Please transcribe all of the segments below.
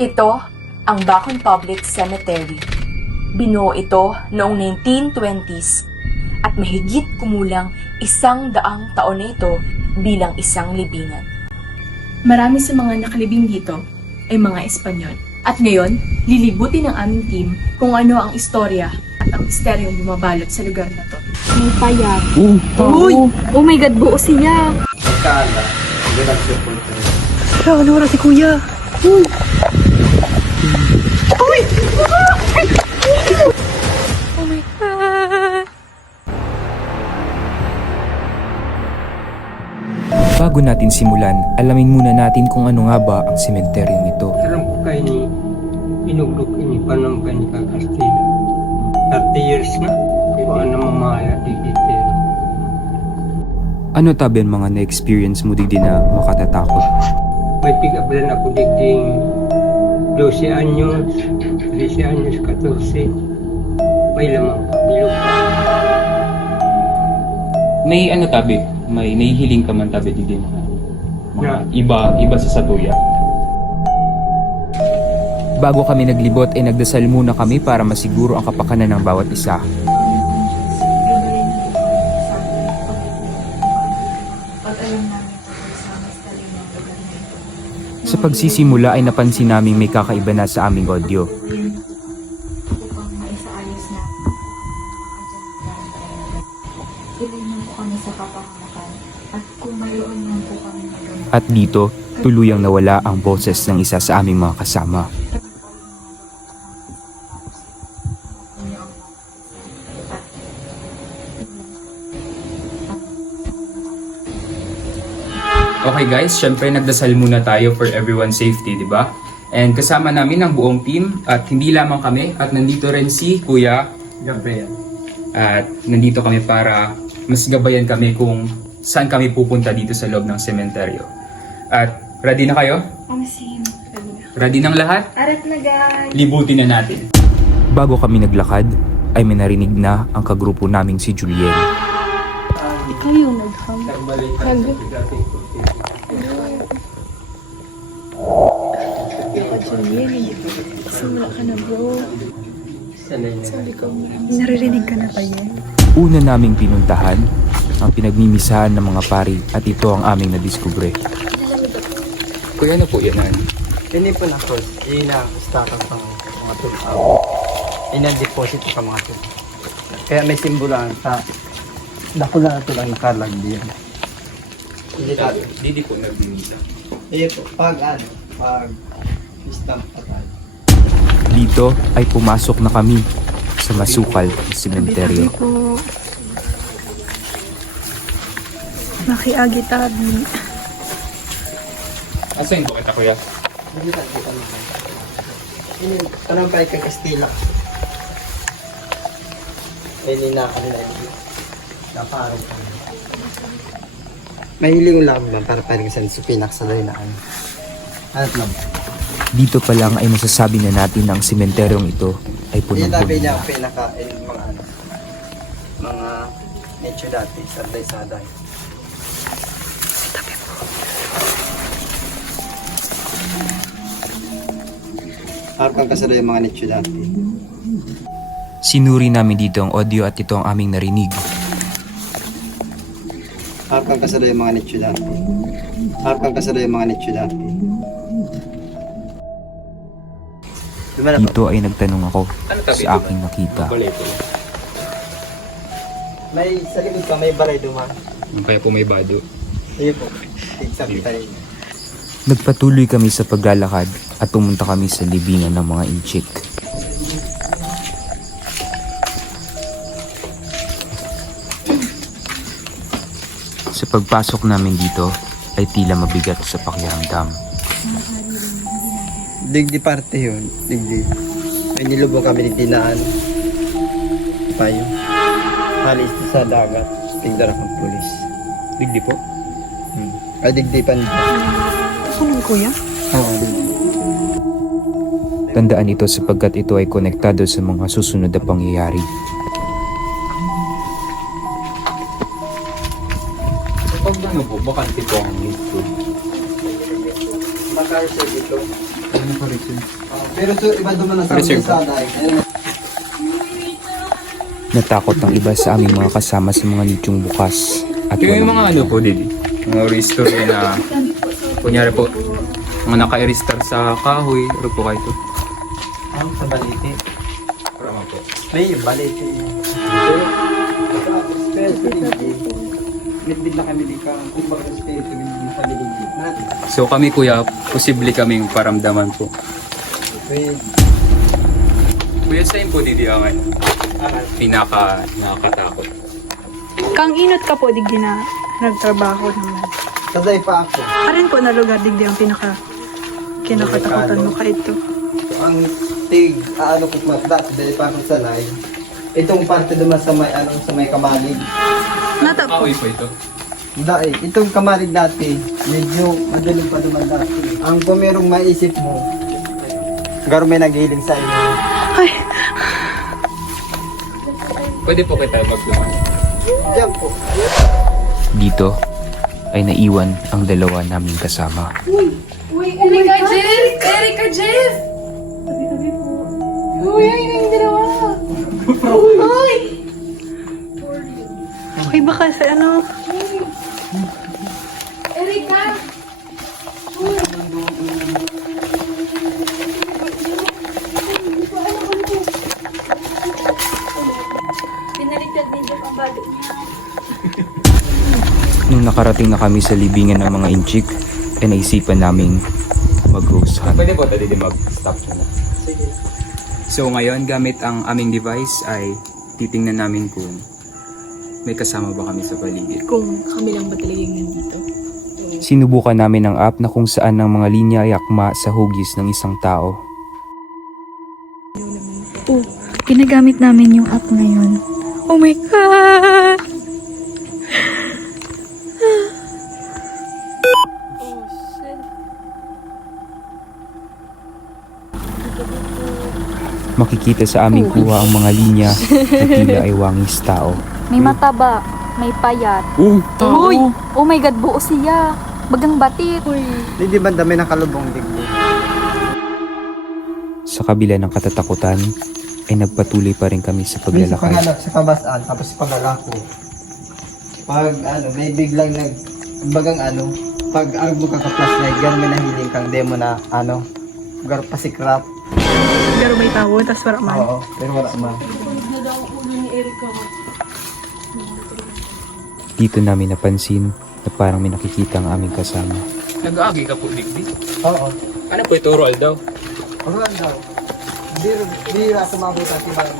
Ito ang Bacon Public Cemetery. Binuo ito noong 1920s at mahigit kumulang 100 taon na ito bilang isang libingan. Marami sa mga nakalibing dito ay mga Espanyol. At ngayon, lilibutin ng aming team kung ano ang istorya at ang misteryong bumabalot sa lugar na to. May payat. Uy! Oh my God, buo siya. Kala, hindi nag-support rin. Ano oras si Kuya? Bago natin simulan, alamin muna natin kung ano nga ba ang sementeryong ito. Alam ko kayo ni inuglok ini panampan ni Kakastila. 30 years na. Kaya na mamaya dito. Ano tabi ang mga na-experience mo digdi na makatatakot? May pick-up-lan ako digding 12 anyos, 13 anyos, 14. May lamang bilog pa. May ano tabi, may nahihiling ka man tabi din mga iba sa satuya. Bago kami naglibot ay nagdasal muna kami para masiguro ang kapakanan ng bawat isa. Sa pagsisimula ay napansin naming may kakaiba na sa aming audio. At dito, tuluyang nawala ang boses ng isa sa aming mga kasama. Okay guys, syempre nagdasal muna tayo for everyone's safety, di ba? And kasama namin ang buong team at hindi lamang kami at nandito rin si Kuya Gabriel. at nandito kami para mas gabayan kami kung saan kami pupunta dito sa loob ng sementeryo. At ready na kayo? Ready ng lahat? Arat na guys. Libutin na natin. Bago kami naglakad, ay may narinig na ang kagrupo naming si Julien. Ikaw yung nagham. Nagbalik ka sa dating kurti. Simula ka na bro. Sanay na. Naririnig ka na pa yan. Una naming pinuntahan ang pinagmimisahan ng mga pari at ito ang aming nadiskubre. Kuya, ano po yan? Hindi po na close. Ina-stockan pang mga tulaw. Ina-deposit ka mga tulaw. Kaya may simbolan sa dako na ito lang nakalag diyan. Hindi po nagbimisa. Pag stamp pa tayo. Dito ay pumasok na kami sa masukal na sementeryo. Po. Makiagi tabi. Asan po kita kuya? Hindi ka naman. Anong pa kay Castilla? Nina ka nila dito. Naparang ka. Mahiling lang ba para parang sa supinak sa lalinaan? Anot lang. Dito pa lang ay masasabi na natin na ang sementeryong ito ay Yung tabi punong-puno niya na. ang pinakain mga nature dati, sarday-saday. Harapang kasala yung mga nature dati. Sinuri namin dito ang audio at ito ang aming narinig. Harapang kasala yung mga nature dati. Harapang kasala yung mga nature dati. Dito ay nagtanong ako sa aking nakita. Boleto. May sa likod ka, may balay duman. Kaya po may bado. Ayun po. Sabi tayo. Nagpatuloy kami sa paglalakad at pumunta kami sa libingan ng mga inchik. Sa pagpasok namin dito ay tila mabigat sa pakiramdam. Digdi parte yun. Digdi. May nilubong kami digdinaan. Payo. Halis sa dagat. Tigdara kang pulis. Digdi po. Ay digdi pa nito. Ano kuya? Oo, digdi. Tandaan ito sapagkat ito ay konektado sa mga susunod na pangyayari. Pag ano po, bakante po ang YouTube. Makaya siya dito. Ano correction? Pero so, iba naman ang sabi Reserve. sa akin. Natakot ang iba sa aming mga kasama sa mga nichong bukas at Yung walang mga ano po, Didi? Mga restore na, kunyari po, mga naka-restore sa kahoy, ano po kayo ito? Ang sa balite. Parang po. May balite. Pero midbid na kami di ka. Kung bakit spirito midbid sa biligid natin. So kami kuya, posible kaming paramdaman po. Wait. Kuya, sa'yo po, Didi, ang ano, nakakatakot. Kang inot ka po, digdi na nagtrabaho naman. Saday pa ako. Arin po na lugar, digdi ang kinakatakutan mo ka ito. Ang ano ko matda, dahil pa ako sanay. Itong parte naman sa may, sa may kamalig. Natapo. Kahoy po ito. Dahil, itong kamalig dati, medyo madaling pa naman dati. Ang kung merong maisip mo, garo may naghiling sa inyo. Pwede po kita magluman. Diyan po. dito ay naiwan ang dalawa naming kasama. Erika, Jeff! Erika, Jeff! Tabi-tabi po. Uy, ayun yung dalawa. Uy! Okay ba kasi ano? Erika! Pinaliktad ni Jeff ang bado niya. Nung nakarating na kami sa libingan ng mga inchik, ay naisipan naming mag-ghost hunt. Pwede po tayo mag-stop na. So ngayon, gamit ang aming device ay titingnan namin kung may kasama ba kami sa paligid. Kung kami lang ba talagang nandito? Sinubukan namin ang app na kung saan ang mga linya ay akma sa hugis ng isang tao. Oh, ginagamit namin yung app ngayon. Oh my God! Makikita sa aming kuha ang mga linya na tila ay wangis tao. May mataba, may payat. Oh! Uy! Oh my God, buo siya. Bagang batit. Hindi ba dami nakalubong digdi? Sa kabila ng katatakutan, ay nagpatuloy pa rin kami sa May sa paglalakad. paglalak sa kabasaan, tapos sa paglalako. Pag may biglang bagang pag mo kakaplas na, gano'n may nahiling kang demo na garo pasikrap. Pero may tawon, tas wala man. Oo, pero wala man. Dito namin napansin na parang may nakikita ang aming kasama. Nag-aagi ka po, Digdi? Oo. Ano po ito, roll daw? Paglan daw. Di ako mabuta si Bang.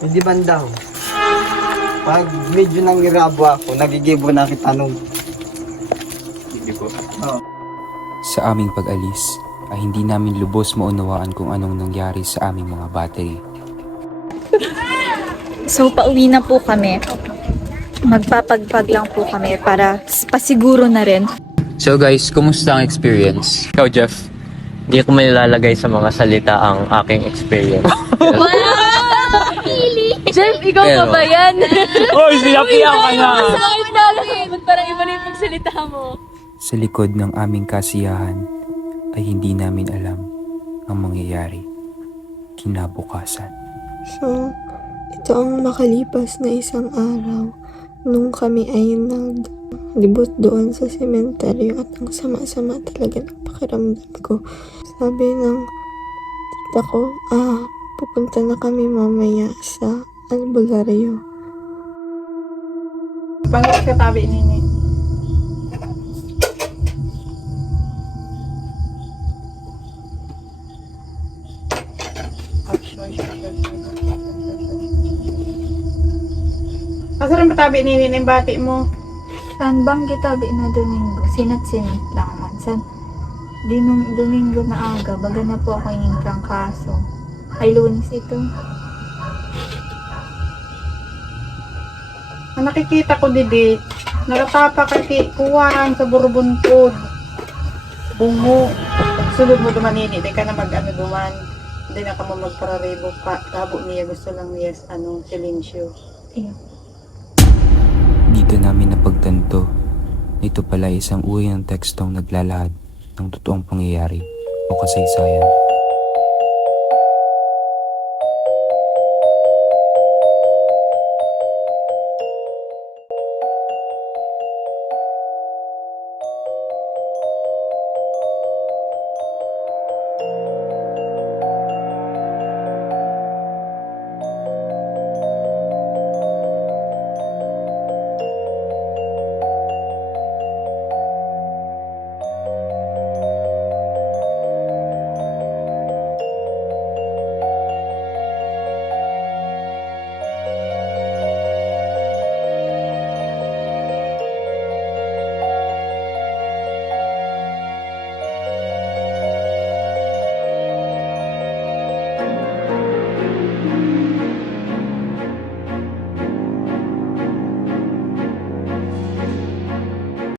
Hindi man daw. Pag medyo nang irabo ako, nagigibo na kita nung. Hindi po. Oo. Sa aming pag-alis, ay hindi namin lubos maunawaan kung anong nangyari sa aming mga battery. So, pauwi na po kami. Magpapagpag lang po kami para pasiguro na rin. So guys, kumusta ang experience? Ikaw, Jeff? Hindi ko mailalagay sa mga salita ang aking experience. Jeff, ikaw Pero- pa ba yan? Oy, sinapiyan ka na! Sakit namin! Ba't parang iba na yung pagsalita mo? Sa likod ng aming kasiyahan, ay hindi namin alam ang mangyayari kinabukasan. So, ito ang makalipas na isang araw nung kami ay naglibot doon sa sementeryo at ang sama-sama talaga ng pakiramdam ko. Sabi ng tita ko, pupunta na kami mamaya sa albularyo. Bangit ka tabi nini. Kasarang patabi ni yung bati mo. Saan bang kitabi na Domingo? Sinat-sinat lang man. San Domingo na aga, baga na po ako yung trangkaso. Ay, Lunes ito. Ang nakikita ko didi, nakatapa kay kuwang sa burubuntod. Bungo. Sulod mo dumanini, di ka na duman. Hindi na ka mo magpararibo pa. Tabo niya, gusto lang niya, silensyo. Ayun. Dito namin napagtanto na ito pala isang uri ng tekstong naglalahad ng totoong pangyayari o kasaysayan.